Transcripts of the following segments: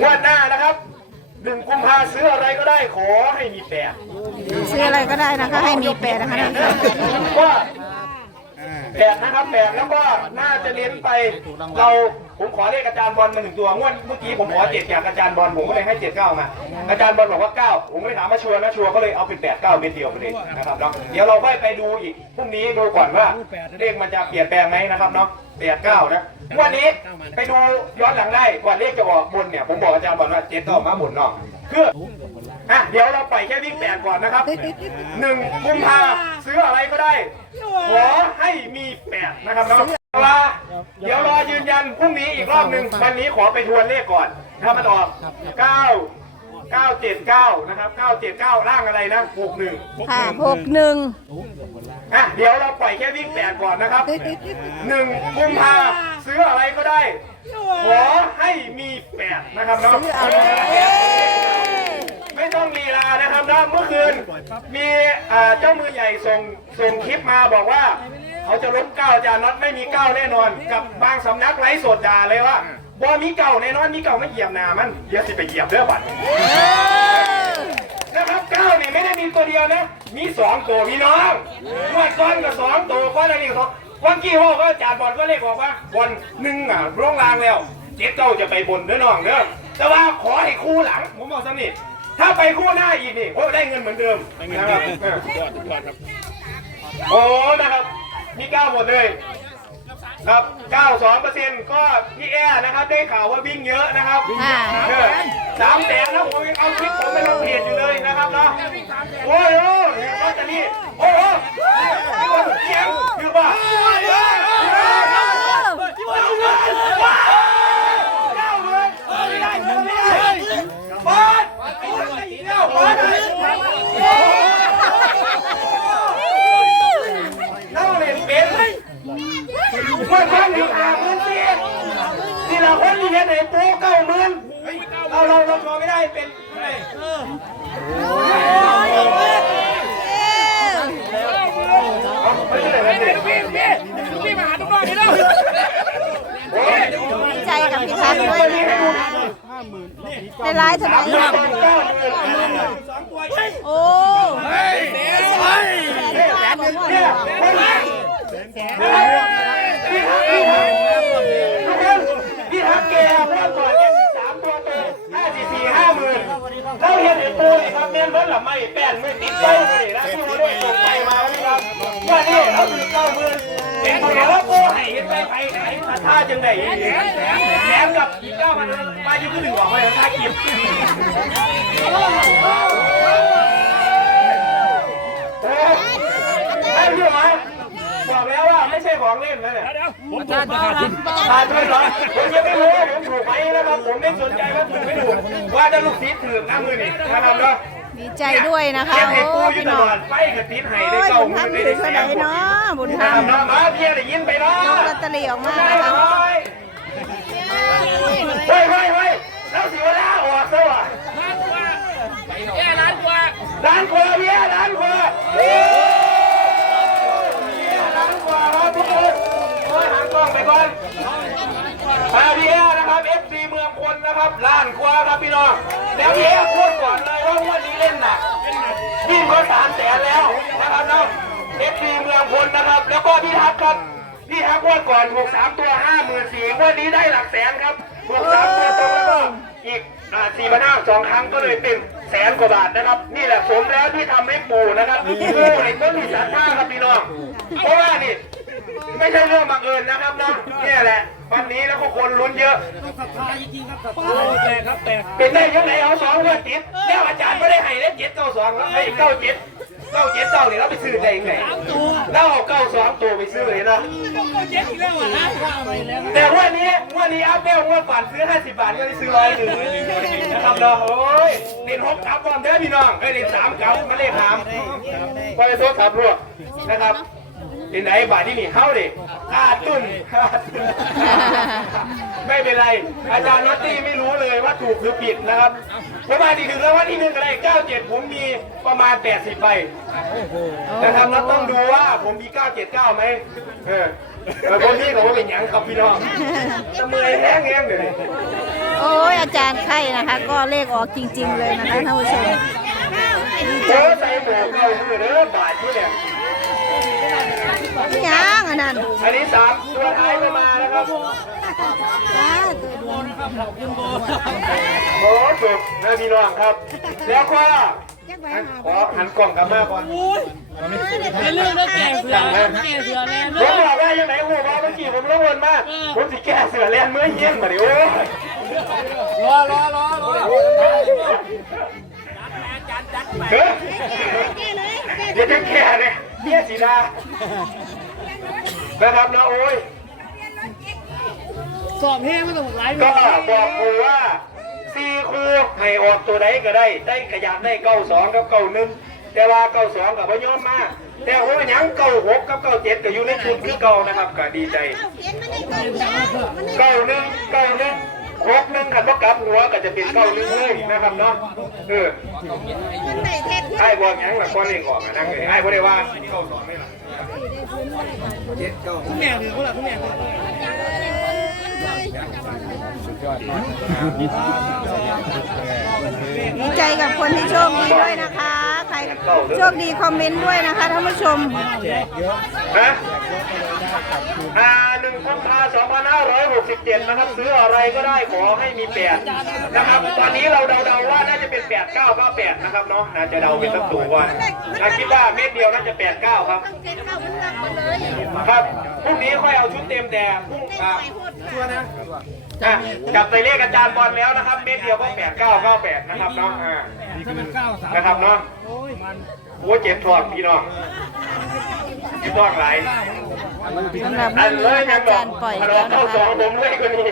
งวดหน้านะครับหนึ่งกุมภาซื้ออะไรก็ได้ขอให้มีแปดซื้ออะไรก็ได้นะคะ ให้มีแปดนะคะท่านผู้ชมก็แปดนะครับแปดแล้วก็น่าจะเน้นไปเรา ผมขอเลขอาจารย์บอลมาหนึ่งตัวงวดเมื่อกี้ผมขอเจ็ดจากอาจารย์บอลผมก็เลยให้เจ็ดเก้ามา อาจารย์บอลบอกว่าเก้าผมก็เลยถามว่าชัวร์นะชัวร์ก็เลยเอาเป็นแปดเก้าเป็นเดียวไปเลยนะครับเนาะเดี๋ยวเราค่อยไปดูอีกพรุ่งนี้ดูก่อนว่าเลขมันจะเปลี่ยนแปลงไหมนะครับเนาะแปดเก้านะวันนี้ไปดูย้อนหลังได้ก่อนเลขจะออกบนเนี่ยผมบอกอาจารย์บอลว่าเจ็ดต่อมาบนเนาะคืออะเดี๋ยวเราไปแค่วิ่งแปดก่อนนะครับหนึ่งกุมภาซื้ออะไรก็ได้ ขอให้มีแปดนะครับเนาะ ลาเดี๋ยวรอยืนยันพรุ่งนี้อีกรอบหนึ่งวันนี้ขอไปทวนเลขก่อนถ้ามันออกเก้าเก้าเจ็ดเก้านะครับเก้าเจ็ดเก้าร่างอะไรนะหกหนึ่งค่ะหกหนึ่งอะเดี๋ยวเราปล่อยแค่วิ่งแปดก่อนนะครับหนึ่งกุมภาซื้ออะไรก็ได้ ขอให้มีแปดนะครับเนาะ ไม่ต้องลีลานะครับนะเมื่อคืนมีเจ้ามือใหญ่ส่งส่งคลิปมาบอกว่า เขาจะลบเก้าจารย์น็อตไม่มีเก้าแน่นอน กับบางสำนักไลฟ์สดด่าเลยว่าบอมีเก่าแน่นอนมีเก่าไม่เหยียบหนามันเดี๋ยวสิไปเหยียบเด้อบัตรนะครับเก้านี่ไม่ได้มีตัวเดียวนะ มีสองตัวพี่น้องงวดก้อนกับสองตัวก้อนอะไรนี่ก็สองวันกี่ห้อก็จานบอลก็เลขบอกว่าวันหนึ่งอะร่องรางแล้วเจ๊เก้าจะไปบนเด้อน้องเด้อแต่ว่าขอให้คู่หลังผมบอกซ้ำนี่ ถ้าไปคู่หน้าอีกนี่โอ้ได้เงินเหมือนเดิมนะครับเออโอ้ นะครับมีเก้าหมดเลย ครับ92เปอร์เซ็นต์ก็พี่แอร์นะครับ ได้ข่าวว่าวิ่งเยอะนะครับค่ะเออสามแสนนะผมยังเอาคลิปผมไปลงเพจอยู่เลยนะครับเนาะ โอ้ยโอ้ยลอตเตอรี่โอ้โหเสียงคือว่าบอสไอ้ทำไมอีกแล้วบอสเล่าเล่นเป็นมันพันถึงหาเงินเสียนี่เราคนที่เห็นไอ้ปูเก้าหมื่นเราเรา เรารอไม่ได้เป็นอะไรไม่ใช่อะไรเลยพี่พี่พี่มาหาทุกคนนี่แล้วดีใจกับพี่ทัศน์ด้วยนะคะได้ร้ายเท่าไหร่โอ้แสนกว่าบอกว่าเนี่ยคนนี้พี่ทักแกเมื่อก่อนแกสามตัวโตห้าสี่สี่ห้าหมื่น เราเห็นไอ้ปูนี่ครับเมียนเบิ้ลหรือไม่แป้นไม่ติดใจเลยนะปูเราได้ตกใจมาแล้วครับว่านี่เราถือเก้ามื่นแป้นเดี๋ยวว่าปูให้เห็นไปไปไหนท่าจังไหนแถมกับอีกเก้าพันมาอยู่ก็หนึ่งออกไปท่าเกินได้เรื่องไหม บอกแล้วว่าไม่ใช่ของเล่นนะเนี่ยอาจารย์จะขาดทุนขาดทุนเหรอผมยังไม่รู้ว่าผมถูกไหมนะครับผมไม่สนใจว่าถูกไม่ถูกว่าจะลูกศิษย์ถือหน้ามือนี่มาทำเนาะดีใจด้วยนะคะเก็บให้โอ้ปูอยู่พี่ตน้อลงอดไปกับติดให้ได้โอ้ยเก้าบุญหธรมื่รมนได้ถืได้อแสเท่านไหร่เนาะบุญธรรมทำเนาะมาเพียได้ยินไปเนาะยกลอตเตอรี่ออกมาได้นะคะเลยเฮ้ยเฮ้ยเฮ้ยแล้วสิเวลาออกซะว่ะแค่ล้านกว่าร้านครัวพี่ร้านครัวร้านครัว ครับทุกคนโอ้ยหางกล้องไปก่อนมาพี่แอนะครับ FC เมืองคนนะครับร้านครัวครับพี่น้องแล้วพี่แอพูดก่อนเลยว่างวันนี้เล่นหนักวิ่งก็สามแสนแล้วนะครับเนาะ FC เมืองพลนะครับ แล้วก็พี่ทัพครับพี่ทัพงวดก่อนถูกสามตัวห้าหมื่นสี่วันนี้ได้หลักแสนครับถูกสามตัวตรงแล้วก็อีกสี่พันห้าสองครั้งก็เลยเป็นแสนกว่าบาทนะครับ นี่แหละสมแล้วที่ทำให้ปู่นะครับปู่ไอ้ต้นมีสันท่าครับพี่น้องเพราะ ไม่ใช่เรื่องบังเอิญนะครับเนาะเนี่ยแหละวันนี้แล้วก็คนลุ้นเยอะโอ้แต่ครับแต่เป็นได้ยังไงเอาสองวันจิตแล้วอาจารย์ไม่ได้ให้เล่นเจ็ดเก้าสองแล้วให้เก้าเจ็ดเก้าเจ็ดเก้าเนี่ยเราไปซื้อได้ยังไงแล้วเอาเก้าสองตัวไปซื้อเลยนะแต่วันนี้วันนี้อัพเดลว่าฝันซื้อห้าสิบบาทก็ได้ซื้อร้อยหนึ่งนะครับเนาะโอ้ยเล่นหกกับก่อนเด้อพี่น้องเอ้ยเล่นสามกับมาเล่นสามพอจะโทษสามรวดนะครับ เป็นไหนบาทที่นี่เฮ้าดิขาดตุนขาดทุนไม่เป็นไร อาจารย์นอตตี้ไม่รู้เลยว่าถูกหรือผิดนะครับเพราะว่าที่ถึงแล้วว่าที่หนึ่งอะไร97ผมมีประมาณ80ใบนะครับเราต้องดูว่าผมมี979ไหมเออเออคนนี้เขาว่าเป็นหยังครับพี่น้องจะเมอยแห้งแห้งเดี๋ยวนี้โอ้ยอาจารย์ไข่นะคะ ก็เลขออกจริง ๆ เลยนะคะท่านผู้ชมดีใจเจอใส่หมวกเข้ามือเด้อบาทที่เนี่ย ยังอันนั้นอันนี้สามตัวท้ายก็มานะครับอ่าโอ้จุกนะพี่น้องครับ แล้วก็ขอหันกล่องกลับมาก่อนเป็นเรื่องเรื่องแก่เสือแก่เสือแน่ผมบอกว่ายังไหนหัวว่าเมื่อกี้ผมระเวนมากผมสิแก้เสือเล่นเมื่อเยี่ยมมาดิโอ้ยรอรอรอรอเฮ้ยเดี๋ยวจะแก่เนี่ย เบี้ยสีดานะครับนะโอ้ยสอบเฮ้ไม่ต้องไลฟ์ก็บอกครูว่าสี่ครูให้ออกตัวไหนก็ได้ ได้ขยันได้เก้าสองกับเก้าหนึ่งแต่ว่าเก้าสองกับพยอมมากแต่ว่าหยังเก้าหกกับเก้าเจ็ดก็อยู่ในชุดคือเก้านะครับก็ดีใจเก้าหนึ่งเก้าหนึ่ง หกหนึ่งขันว่ากลับหัวก็จะเป็นเก้าหนึ่งเลยนะครับเนาะเออไอ้บอกหยังหลักก้อนเลขออกอะนั่งเลยไอ้บ่ได้ว่าเก้าสองไม่หรอกคุณแม่หรือคุณล่ะคุณแม่ดีใจกับคนที่โชคดีด้วยนะคะ โชคดีคอมเมนต์ด้วยนะคะท่านผู้ชม นะอ่าหนึ่งกุมภาสองพันห้าร้อยหกสิบเจ็ดนะครับ ซื้ออะไรก็ได้ขอให้มีแปดนะครับ ตอนนี้เราเดาๆว่าน่าจะเป็นแปดเก้าเก้าแปดนะครับเนาะน่าจะเดาเป็นสักตัวก่อนอะคิดว่าเม็ดเดียวน่าจะแปดเก้าครับครับพรุ่งนี้ค่อยเอาชุดเต็มแต่พรุ่งอ่า ชัวร์นะ อะจับใส่เลขอาจารย์บอลแล้วนะครับ เม็ดเดียวก็แปดเก้าเก้าแปดนะครับเนาะอ่าถ้าเป็นเก้าสามนะครับเนาะโอ้ยมันโอ้เจ็บทอดพี่น้องเจ็บทอดไหลสำหรับเรื่องนี้นะคะอาจารย์ปล่อยแล้วนะเข้าสอคะงผมเลยก็นี่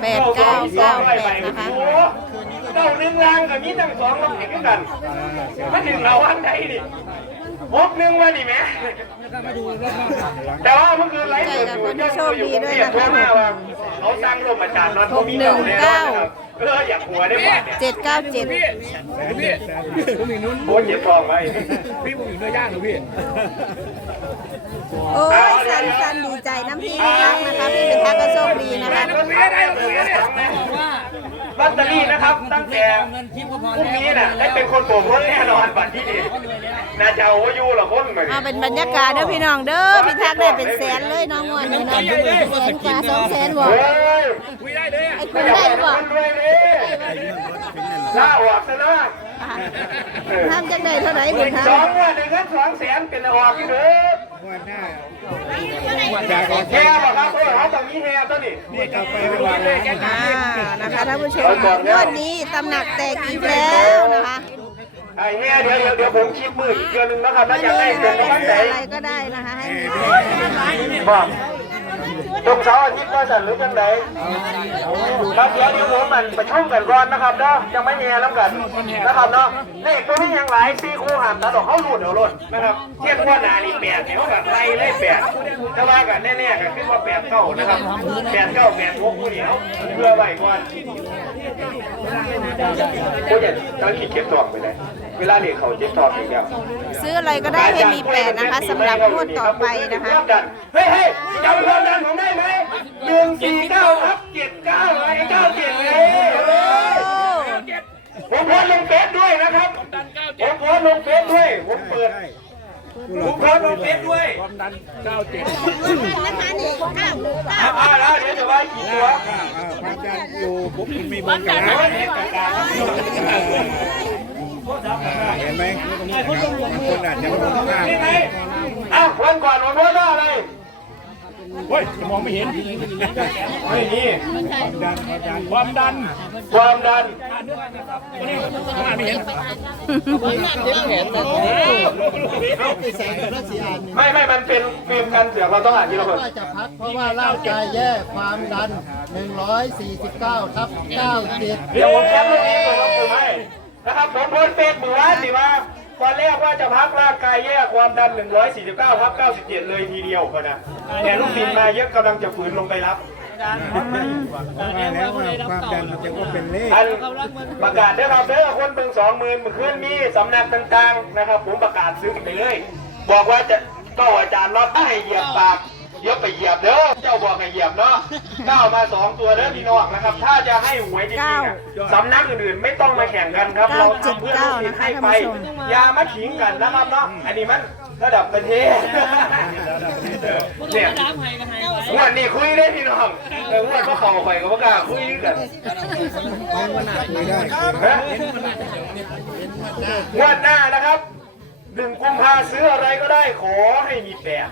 แปดเก้าเก้าแปดนะคะโอ้เก้าหนึ่งลางกับมีตั้งสองลำเห็นกันมาถึงเราอันใดดิ หกหนึ่งมาดิแม่มาดูรถมาแต่ว่าเมื่อคืนไลฟ์สดอยู่เจ้าตัวอยู่ผมเรียกทั่วมาว่าเขาสร้างลมอาจารย์นอนเขามีเก่าแน่นอนนะครับเอออยากหัวได้บ่เนี่ยเจ็ดเก้าเจ็ดพี่พี่ผมอีกนู้นโอ้เจ็บทองไปพี่ผมอีกเนื้อย่างหรือพี่โอ้ยสันสันดีใจน้ำพี่พิทักษ์นะคะพี่พิทักษ์ก็โชคดีนะคะ รี่นะครับ ตั้งแต่เงินทิปก็พอพรุ่งนี้น่ะได้เป็นคนโบกรถแน่นอนบัตรที่น่าจะโอ้ยูหรอคนเหมือนเอาเป็นบรรยากาศเด้อพี่น้องเด้อพิทักษ์ได้เป็นแสนเลยน้องงวนนี่น้องแสนกว่าสองแสนบ่เฮ้ยคุยได้เลยไอ้คุณได้บ่คนรวยดิล่าออกซะนะทำจังได้เท่าไหร่บุญสทำองวันหนึ่งกันสองแสนเป็นออกที่เด้อ แฮ่บอกครับเพราะเขาต้องมีแฮ่ตัวนี้นี่จะไปวางเลยอ่านะคะท่านผู้ชมงวดนี้ตำหนักแตกอีกแล้วนะคะไอ้แฮ่เดี๋ยวเดี๋ยวเดี๋ยวผมคิดมืออีกเดือนหนึงนะครับถ้าอยากไม่ได้แน่เดือนนะละวันไหนอะไรก็ได้นะคะให้มีแฟนบอก ตรงเสาร์อาทิตย์ว่าสันหรือจังไหนครับเดี๋ยวเดี๋ยวผมมันประชุมกันก่อนนะครับเนาะยังไม่แย่แล้วกันนะครับเนาะเลขตัวนี้ยังหลายซีคู่หันตาดอกเขาหลุดเดี๋ยวหลุดนะครับเทียบว่านานี่แปดเนี่ยเขาแบบไล่ไล่แปดถ้าว่ากันแน่ๆกันคิดว่าแปดเก้านะครับแปดเก้าแปดหกคู่นี้เอาเพื่อไว้ก่อนโอ้อย่าตั้งขีดเก็บตอกไปเลย เวลาเด็กเขาเก็บตอกอย่างเดียวซื้ออะไรก็ได้ให้มีแปดนะคะสำหรับงวดต่อไปนะคะเฮ้ยเฮ้ยจำความดันผมได้ไหมหนึ่งสี่เก้าครับเจ็ดเก้าไอ้เก้าเจ็ดไงผมโพสต์ลงเฟซด้วยนะครับผมโพสต์ลงเฟซด้วยผมเปิดผมโพสต์ลงเฟซด้วยความดันเก้าเจ็ดอ่าอ่าแล้วเดี๋ยวจะว่ากี่ตัวความดันอยู่ผมมันมีบนกันนะ เห็นไหมคนอาจจะมองข้ามนี่ไงอ้าววันก่อนผมโพสต์ว่าอะไรเฮ้ยมองไม่เห็นไม่มีความดัน ความดันอ่านไม่เห็นไม่ไม่มันเป็นฟิล์มกันเสียงเราต้องอ่านทีละคนว่าจะพักเพราะว่าร่างกายแย่ความดัน 149ทับ97เดี๋ยวผมแคปรูปนี้ส่งลงกลุ่มให้ นะครับผมโพสต์เฟซบุ๊กว่าสิว่าวันแรกว่าจะพักร่างกายแย่ความดัน 149ทับ97 เลยทีเดียวพอนะแต่ลูกศิษย์มาเยอะกำลังจะฝืนลงไปรับมาแล้วว่าความดันมันจะก็เป็นเลขอันประกาศได้อครับเด้อคนถึงสองหมื่นเมื่อคืนมีสำนักต่างๆนะครับ ผมประกาศซื้อไปเลย บอกว่าจะก็อาจารย์น็อตให้เหยียบปาก เดี๋ยวไปเหยียบเด้อ เจ้าบอกให้เหยียบเนาะก้าวมาสองตัวเด้อพี่น้องนะครับ ถ้าจะให้หวยจริงๆอะสำนักอื่นๆไม่ต้องมาแข่งกันครับ เราทำเพื่อลูกศิษย์ให้ไป อย่ามาขิงกันนะครับเนาะ อันนี้มันระดับประเทศเนี่ย น้ำไห้กันไห้ไว้งวดนี้คุยได้พี่น้องเอองวดก็เข่าข่อยกับพวกกล้าคุยกันไม่ได้ฮะงวดหน้านะครับ หนึ่งกุมภาซื้ออะไรก็ได้ขอให้มีแปด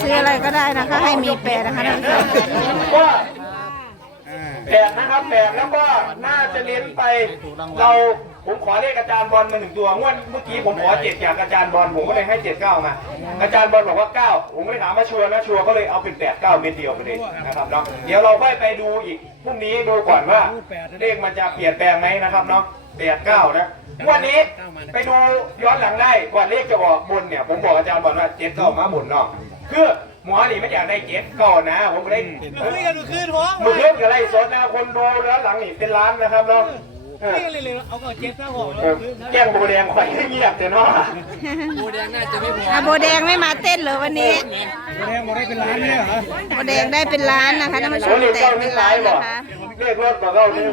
ซื้ออะไรก็ได้นะคะ ให้มีแปดนะคะท่านผู้ชมก็อ่าแปดนะครับแปดแล้วก็น่าจะเน้นไป เราผมขอเลขอาจารย์บอลมาหนึ่งตัวงวดเมื่อกี้ผมขอเจ็ดจากอาจารย์บอลผมก็เลยให้เจ็ดเก้ามาอาจารย์บอลบอกว่าเก้าผมไม่ถามว่าชัวร์นะชัวร์ก็เลยเอาเป็นแปดเก้าเม็ดเดียวไปเลยนะครับเนาะเดี๋ยวเราค่อยไปดูอีกพรุ่งนี้ดูก่อนว่าเลขมันจะเปลี่ยนแปลงไหมนะครับเนาะแปดเก้านะ วันนี้ไปดูย้อนหลังได้ก่อนเลขจะออกบนเนี่ย ผมบอกอาจารย์บอลว่าเจ็ดเก้ามาบนเนาะคือหมอนี่ไม่อยากได้เจ็ดเก้านะ ผมก็เลยคุยกันดูคืนท้องมือเล่นกับไรสดนะครับคนดูย้อนหลังนี่เป็นล้านนะครับเนาะเออคุยกันเร็วๆเอาก่อนเจ็บหน้าหัวเออแจ้งโบแดงไว้ให้เงียบแต่เนาะอะโบแดงไม่มาเต้นเลยวันนี้แรงหมดได้เป็นล้านเนี่ยเหรอโบแดงได้เป็นล้านนะคะท่านผู้ชโอ้มเลขแตเก้ากเป็นี่นหลาล้ายนบ่นะคะเลขรถบ่เก้านี่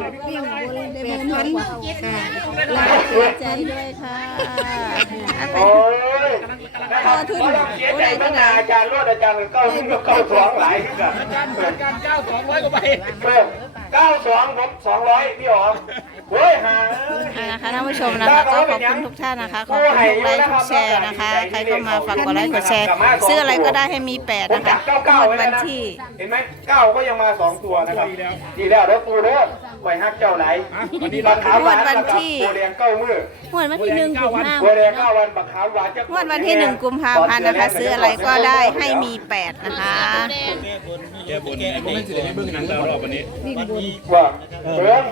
ใจด้วยค่ะโอ้ยพราะเราเสียใจตั้งนานอาจารย์รถอาจารย์เก้าหนึ่งกับเก้าสองหลายขึ้นกันอาจารย์เก้าสองร้อยกว่าใบ เพิ่มเก้าสองผมสองร้อยพี่อ๋อมเฮ้ยหาอ่านะคะท่านผู้ชมนะคะก็ขอบคุณทุกท่านนะคะขอบคุณทุกไลค์ทุกแชร์นะคะ ใครเข้ามาฝากกดไลค์กดแชร์ซื้ออะไรก็ได้ให้มีแปดผมนะคะจับเก้าเก้างวดไว้วัแล้วนนะที่เห็นไหมเก้าก็ยังมาสองตัวนะครับดีแล้วแล้วปูเด้อไว้ฮักเจ้าไหนบักขามหวานกับโบแดงเก้ามืองวดวันที่หนึ่งกุมภาโบแดงเก้าวันบักขามหวานจะงวดวันที่หนึ่งกุมภาพันธ์นะคะ ซื้ออะไรก็ได้ให้มีแปดนะคะแกบนแกไม่สิได้เบื้องหนังเรารอบวันนี้ว่าเมือง